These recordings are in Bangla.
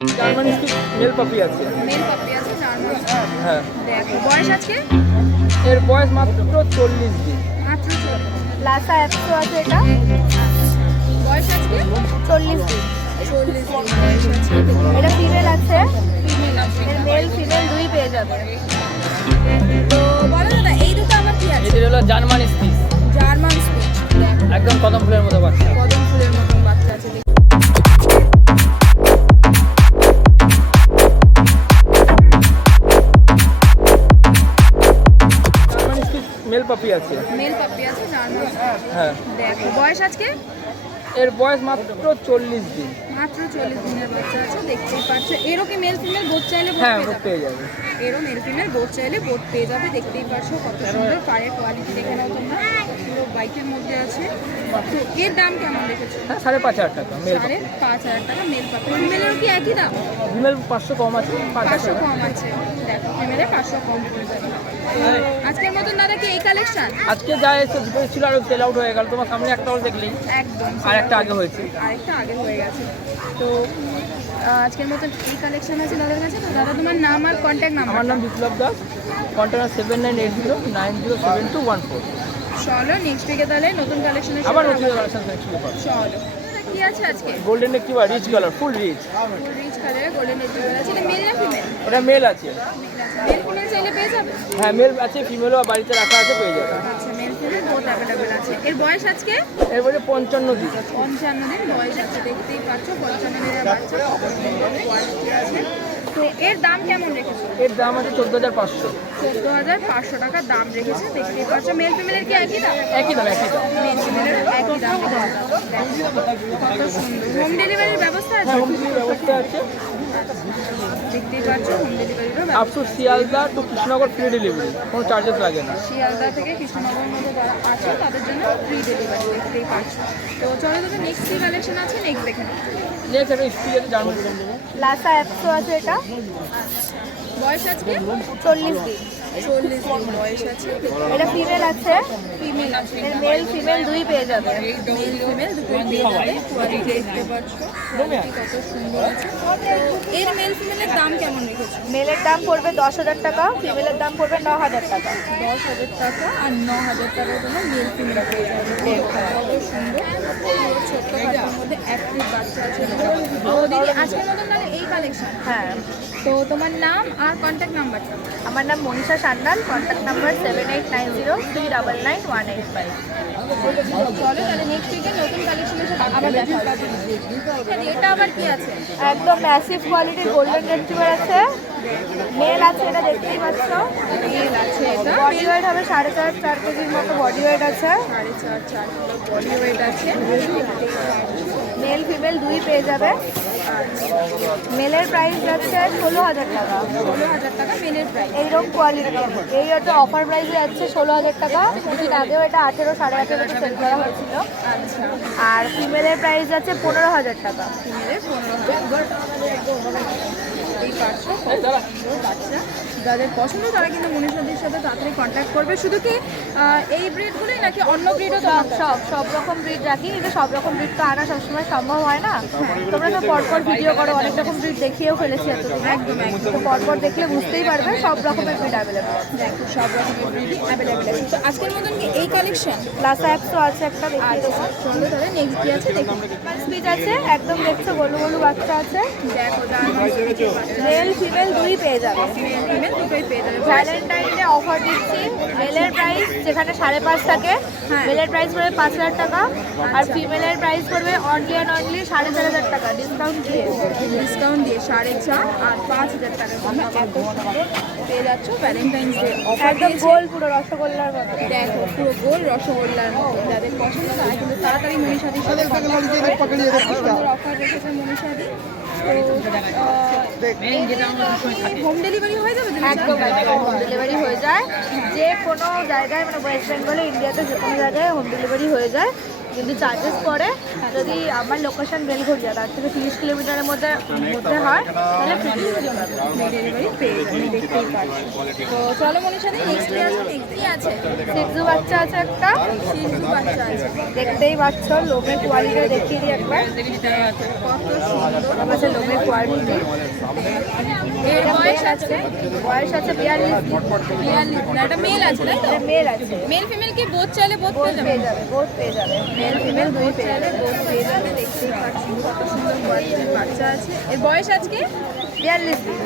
জার্মান স্পিচ মেল পাপি আছে। মেল পাপি আছে জার্মান স্পিচ। হ্যাঁ, দেখো বয়স আজকে এর বয়স মাত্র 40 দিন। মাত্র 40। লাসা 100 আছে এটা, বয়স আজকে 40 দিন। 40 দিন বয়স আছে। এটা ফিমেল আছে, ফিমেল আছে। এর মেল ফিমেল দুই পেয়ে যাবে। তো বলো দাদা এই দুটো আমার কি আছে? এদের হলো জার্মান স্পিচ, জার্মান স্পিচ। দেখো একদম কদম ফুলের মতো বাচ্চা। কদম ফুলের মতন বাচ্চা আছে। জার্মান স্পিচ মেল পাপি আছে। মেল পাপি আছে জার্মান স্পিচ। হ্যাঁ, দেখো বয়স আজকে এর বয়স মাত্র 40 দিন। মাত্র 40 দিনের বাচ্চা আছে, দেখতেই পাচ্ছ। এরও কি মেল ফিমেল বোধ চাইলে বোধ হ্যাঁ, পেয়ে ও যাবে? পেয়ে যাবে। এরও মেল ফিমেল বোধ চাইলে বোধ পেয়ে যাবে, দেখতেই পাচ্ছ কত সুন্দর পায়ের কোয়ালিটি দেখে নাও তোমরা। পুরো বাইকের মধ্যে আছে। তো এর দাম কেমন রেখেছো? হ্যাঁ, 5,500 টাকা মেল পাপি। 5,500 টাকা মেল পাপি। ফিমেলেরও কি একই দাম? ফিমেল 500 কম আছে, 500 5,000 কম আছে। দেখো ফিমেলে 500 কম পড়ে যাবে। আজকের মতন দাদা কি এই কালেকশন? আজকে যা এসে দুটো ছিল আর সেল আউট হয়ে গেল। তোমার সামনে একটা হল দেখলেই, একদম আর একটা আগে হয়েছে। আরেকটা আগে হয়ে গেছে। তো আজকের মতন এই কালেকশন আছে দাদার কাছে। তো দাদা তোমার নাম আর কন্ট্যাক্ট নাম্বার? আমার নাম বিপ্লব দাস, কন্ট্যাক্ট 7980900714। চলো নেক্সট উইকে তাহলে নতুন কালেকশনের আবার নতুন কালেকশন দেখতে পাবো। চলো কি আছে আজকে? গোল্ডেন একটি রিচ কালার, ফুল রিচ। রিচ কালারে গোল্ডেন রিট্রিভার আছে। এটা মেল না ফিমেল? এটা মেল আছে। মেল ফিমেল চাইলে পেয়ে যাবে? হ্যাঁ, মেল আছে, ফিমেলও বাড়িতে রাখা আছে, পেয়ে যাবে। আচ্ছা মেল ফিমেল বোথ অ্যাভেলেবেল আছে। এর বয়স আজকে এরপরে 55 দিন। 55 দিন বয়স আছে, দেখতেই পাচ্ছ 55 দিনের বাচ্চা, কত সুন্দর কোয়ালিটি আছে। তো এর দাম কেমন রেখেছো? এর দাম আছে 14,500। 14,500 টাকা দাম রেখেছে, দেখতেই পাচ্ছ। মেল ফিমেলের কি একই দাম? একই দাম, একই দাম। মেল ফিমেলের একই দাম রেখেছে। কত সুন্দর। হোম ডেলিভারির ব্যবস্থা আছে? হ্যাঁ, হোম ডেলিভারি ব্যবস্থা আছে। দেখতেই পাচ্ছ হোম ডেলিভারিরও আপ ব্যবস্থা। To Sealdah to Krishnanagar free delivery, কোনো চার্জেস লাগে না। শিয়ালদা থেকে কৃষ্ণনগর মধ্যে যারা আছে তাদের জন্য ফ্রি ডেলিভারি, দেখতেই পাচ্ছ। তো চলো দাদা নেক্সট কি কালেকশন আছে নেক্সট দেখে নিই। নেক্সট একটা স্পিচ আছে জার্মান। লাসা 100 আছে এটা, বয়স আজকে 40 দিন। 40 দিন বয়স আছে। এটা ফিমেল আছে, ফিমেল আছে। এর মেল ফিমেল দুই পেয়ে যাবে। মেল ফিমেল দুটোই পেয়ে যাবে। কোয়ালিটি দেখতে পাচ্ছ, কোয়ালিটি কত সুন্দর আছে। তো এর মেল ফিমেলের দাম কেমন রেখেছো? মেলের দাম পড়বে 10,000 টাকা, ফিমেলের দাম পড়বে 9,000 টাকা। 10,000 টাকা আর 9,000 টাকার জন্য মেল ফিমেল পেয়ে যাবে। কত সুন্দর পুরো ছোট্ট বাচ্চার মধ্যে অ্যাক্টিভ বাচ্চা আছে। তো দিদি আজকের মতন তাহলে এই কালেকশন। হ্যাঁ, তো তোমার নাম আর কন্ট্যাক্ট নাম্বারটা? আমার নাম মনীষা সান্যাল, কন্ট্যাক্ট নাম্বার 7890399185। চলো তাহলে নেক্সট উইকে নতুন কালেকশনের সাথে আবার দেখা হবে। এটা আবার কি আছে? একদম ম্যাসিভ কোয়ালিটির গোল্ডেন রিট্রিভার আছে, মেল আছে, এটা দেখতেই পাচ্ছ। মেল আছে এটা। বডি ওয়েট হবে 4.5-4 কেজির মতো বডি ওয়েট আছে। 4.5 কিলো বডি ওয়েট আছে। মেল ফিমেল দুই পেয়ে যাবে। মেলের প্রাইস যাচ্ছে 16,000 টাকা। 16,000 টাকা মেলের প্রাইস। এইরকম কোয়ালিটি, এই হচ্ছে অফার প্রাইসে যাচ্ছে 16,000 টাকা। দুদিন আগেও এটা 18, 18.5 সেল করা হয়েছিল। আচ্ছা আর ফিমেলের প্রাইস যাচ্ছে 15,000 টাকা। ফিমেলের 15,000। এই পাঁচশো সুন্দর বাচ্চা যাদের পছন্দ তারা কিন্তু মনীষাদির সাথে তাড়াতাড়ি কন্ট্যাক্ট করবে। শুধু কি এই ব্রিডগুলোই নাকি অন্য ব্রিডও সব সব সব রকম ব্রিড রাখি, কিন্তু সব রকম ব্রিড তো আনা সবসময় সম্ভব হয় না। তোমরা তো পরপর ভিডিও করো, অনেক রকম ব্রিড দেখিয়েও ফেলেছি এতদিন। একদম একদম। তো পরপর দেখলে বুঝতেই পারবে সব রকমের ব্রিড অ্যাভেলেবেল। দেখো সব রকমের ব্রিডই অ্যাভেলেবেল আছে। তো আজকের মতন কি এই কালেকশন? লাসা 100 আছে একটা, দেখিয়ে দেবো। চলো তাহলে নেক্সট কি আছে দেখুন। স্পিচ আছে, একদম দেখছো গোলু গোলু বাচ্চা আছে। দেখো মেল ফিমেল দুই পেয়ে যাবে। মেল ফিমেল দুটোই পেয়ে যাবে। ভ্যালেন্টাইনে অফার দিচ্ছি। মেলের প্রাইস যেখানে 5.5 থাকে, হ্যাঁ। মেলের প্রাইস পড়বে 5,000 টাকা, আর ফিমেলের প্রাইস পড়বে অনলি অ্যান্ড অনলি 4,500 টাকা ডিসকাউন্ট দিয়ে। ডিসকাউন্ট দিয়ে 4.5 আর 5,000 টাকার জন্য এত সুন্দর পেয়ে যাচ্ছ ভ্যালেন্টাইন্স ডে অফার একদম দিয়েছে। গোল পুরো রসগোল্লার মতো। দেখো পুরো গোল রসগোল্লার মতো। যাদের পছন্দ তারা কিন্তু তাড়াতাড়ি মনীষাদির সাথে অফার রেখেছে মনীষাদি। হোম ডেলিভারি হয়ে যাবে তো? একদম হোম ডেলিভারি হয়ে যায় যে কোনো জায়গায়, মানে ওয়েস্ট বেঙ্গলে, ইন্ডিয়াতে যে কোনো জায়গায় হোম ডেলিভারি হয়ে যায়, কিন্তু চার্জেস পড়ে যদি আমার লোকেশন বেলঘড়িয়া তার থেকে 30 কিলোমিটারের মধ্যে হয় তাহলে ফ্রি ডেলিভারি পেয়ে যাবেন, দেখতেই পাচ্ছি। তো চলো মনীষা দি নেক্সট কি আছে? নেক্সট কি আছে? সিজু বাচ্চা আছে একটা, সিন্ধু বাচ্চা আছে, দেখতেই পাচ্ছ লোমের কোয়ালিটি দেখিয়ে দিই একবার। কত সুন্দর। আমার কাছে লোমের কোয়ালিটি এর বয়স আছে? বয়স আছে 42 দিন। 42 না, এটা মেল আছে তাই তো? এটা মেল আছে, মেল ফিমেল কি বোথ চাইলে বোথ বোধ পেয়ে পেয়ে যাবে? যাবে, বোধ পেয়ে যাবে, মেল ফিমেল দুই পেয়ে যাবে। বোথ পেয়ে যাবে, দেখতেই পাচ্ছি কত সুন্দর কোয়ালিটির বাচ্চা আছে। এর বয়স আজকে 42 দিন।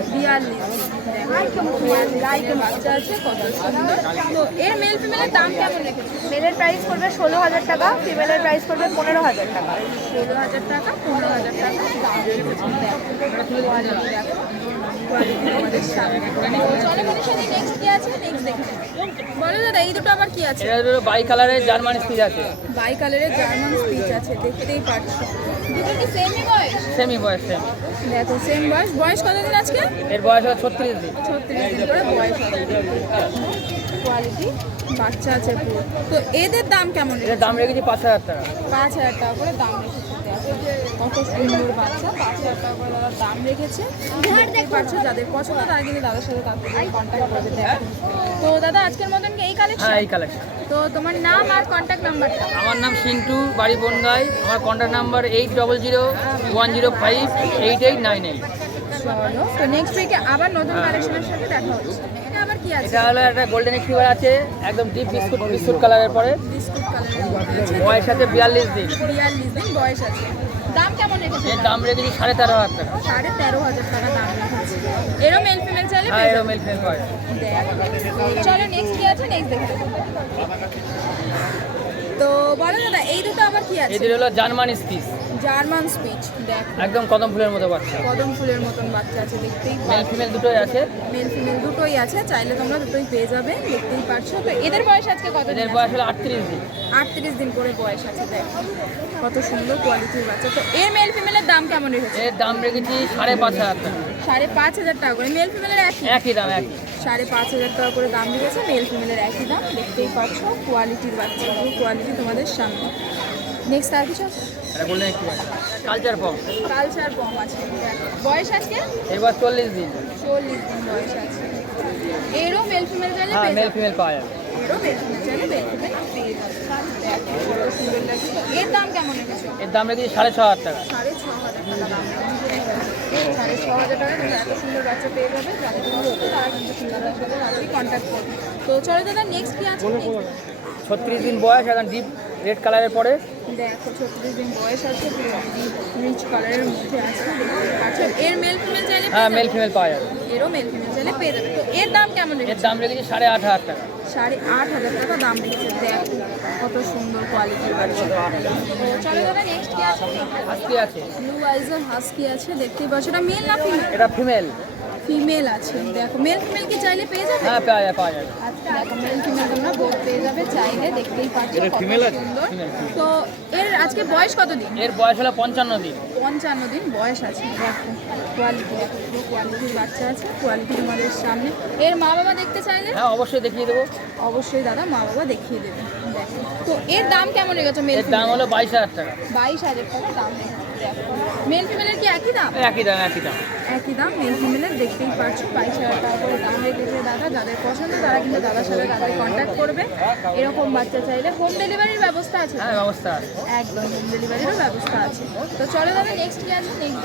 42 বাচ্চা আছে, কত সুন্দর। তো এর মেল ফিমেলের দাম কেমন রেখেছো? মেলের প্রাইস পড়বে 16,000 টাকা, ফিমেলের প্রাইস পড়বে 15,000 টাকা। 16,000 টাকা, 15,000 টাকা দাম রেখেছেন। কোয়ালিটি দেখো, কোয়ালিটি আমাদের সামনে। তো চলো মনীষা দি নেক্সট কি আছে? নেক্সট দেখি বলো দাদা, এই দুটো আবার কি আছে? এটা হলো বাই কালারের জার্মান স্পিচ আছে, বাই কালারের জার্মান স্পিচ আছে, দেখতেই পাচ্ছ। দুটো কি সেমই বয়স? সেমি বয়স সেম। দেখো সেম বয়স। বয়স কতদিন আজকে? এর বয়স হলো 36 দিন। 36 দিন করে বয়স আছে। কোয়ালিটি বাচ্চা আছে পুরো। তো এদের দাম কেমন? এটার দাম রেখেছি 5,000 টাকা। 5,000 টাকা করে দাম রেখেছে। কত সুন্দর বাচ্চা, 5,000 টাকা করে দাদা দাম রেখেছে। দেখতে পাচ্ছ, যাদের পছন্দ তারা কিন্তু দাদার সাথে তাড়াতাড়ি কন্ট্যাক্ট করবে। দেখো তো দাদা আজকের মতন কি এই হ্যাঁ কালেকশন? এই কালেকশন। তো তোমার নাম আর কন্ট্যাক্ট নাম্বারটা? আমার নাম সিন্টু, বাড়ি বনগাই। আমার কন্ট্যাক্ট নাম্বার 8001058898। চলো, তো নেক্সট উইকে আবার নতুন কালেকশনের সাথে দেখা হচ্ছে। এটা আবার কি আছে? এটা হলো একটা গোল্ডেন রিট্রিভার আছে, একদম ডিপ বিস্কুট বিস্কুট কালারের পরে। বিস্কুট কালারের আছে, বয়স আছে 42 দিন। 42 দিন বয়স আছে। দাম কেমন রেখেছে? এর দাম রেখেছি 13,500 টাকা। 13,500 টাকা দাম রেখেছে। এরও মেল ফিমেল চাইলে হ্যাঁ পেয়ে এরও যাবে। মেল ফেল পাওয়া যায়। দেখো। চলো নেক্সট কি আছে? নেক্সট দেখতে। তো বলো দাদা, এই দুটো আবার কি আছে? এদের হলো জার্মান স্পিচ, জার্মান স্পিচ। দেখো একদম কদম ফুলের মতো বাচ্চা। কদম ফুলের মতন বাচ্চা আছে, দেখতেই মেল ফিমেল দুটোই আছে। মেল ফিমেল দুটোই আছে, চাইলে তোমরা দুটোই পেয়ে যাবে, দেখতেই পারছো। তো এদের বয়স আজকে কত দিন? এদের বয়স হলো 38 দিন। 38 দিন করে বয়স আছে। দেখো কত সুন্দর কোয়ালিটির বাচ্চা। তো এর মেল ফিমেলের দাম কেমন রেখেছে? এর দাম রেখেছি 5,500 টাকা। 5,500 টাকা করে। মেল ফিমেলের একই? একই দাম একই। 5,500 টাকা করে দাম রেখেছে, মেল ফিমেলের একই দাম, দেখতেই পাচ্ছ কোয়ালিটির বাচ্চা, কোয়ালিটি তোমাদের সামনে। নেক্সট আর কিছু আছে? এটা golden retriever culture form. Culture বম আছে। দেখো বয়স আজকে এর বয়স 40 দিন। 40 দিন বয়স আছে। এরও মেল ফিমেল চাইলে হ্যাঁ পেয়ে মেল যাবে। ফিমেল পাওয়া যাবে। এরও মেল ফিমেল চাইলে পেয়ে যাবে, পেয়ে যাবে। দেখো কত সুন্দর লাগছে। তো এর দাম কেমন রেখেছো? এর দাম রেখেছি 6,500 টাকা। 6,500 টাকা দাম। 6,500 টাকা কিন্তু এত সুন্দর বাচ্চা পেয়ে যাবে। যাদের পছন্দ তারা কিন্তু সুন্দরতার সাথে তাড়াতাড়ি কন্ট্যাক্ট করবে। তো চলো দাদা নেক্সট কি আছে? 36 দিন বয়স, একদম ডিপ রেড কালারের পরে। দেখো 36 দিন বয়স আছে, রিচ কালারের মধ্যে আছে, দেখতে পাচ্ছ। এর মেল ফিমেল চাইলে হ্যাঁ পেয়ে মেল যাবে। ফিমেল পাওয়া যাবে। এরও মেল ফিমেল চাইলে পেয়ে যাবে। তো এর দাম কেমন এর রেখেছে? দাম রেখেছি 8,500 টাকা। 8,500 টাকা দাম রেখেছে। দেখো কত সুন্দর কোয়ালিটির বাচ্চা। তো চলো দাদা নেক্সট কি আছে? হাস্কি আছে। ব্লু আইজের হাস্কি আছে, দেখতেই পাচ্ছ। এটা মেল না ফিমেল? এটা ফিমেল। ফিমেল আছে। দেখো মেল ফিমেল কি চাইলে পেয়ে যাবে? হ্যাঁ পাওয়া যাবে পাওয়া যাবে। আচ্ছা দেখো মেল ফিমেল তোমরা বোধ পেয়ে যাবে চাইলে, দেখতেই পাচ্ছ কত সুন্দর। তো এর আজকে বয়স কত দিন? এর বয়স হলো 55 দিন। 55 দিন বয়স আছে। দেখো কোয়ালিটি, দেখো পুরো কোয়ালিটির বাচ্চা আছে, কোয়ালিটি তোমাদের সামনে। এর মা বাবা দেখতে চাইলে হ্যাঁ অবশ্যই দেখিয়ে দেবো। অবশ্যই দাদা মা বাবা দেখিয়ে দেবে। দেখো তো এর দাম কেমন রেখেছো? মেল এর দাম হলো 22,000 টাকা। 22,000 টাকা দাম রেখেছো। দেখো মেল ফিমেলের কি একই দাম? একই দাম একই দাম। একই দাম মেল ফিমেলের, দেখতেই পাচ্ছ 22,000 টাকা করে দাম রেখেছে দাদা। যাদের পছন্দ তারা কিন্তু দাদার সাথে তাড়াতাড়ি কন্ট্যাক্ট করবে। এরকম বাচ্চা চাইলে হোম ডেলিভারির ব্যবস্থা আছে? হ্যাঁ ব্যবস্থা আছে। একদম হোম ডেলিভারিরও ব্যবস্থা আছে। তো চলো দাদা নেক্সট কি আছে? নেক্সট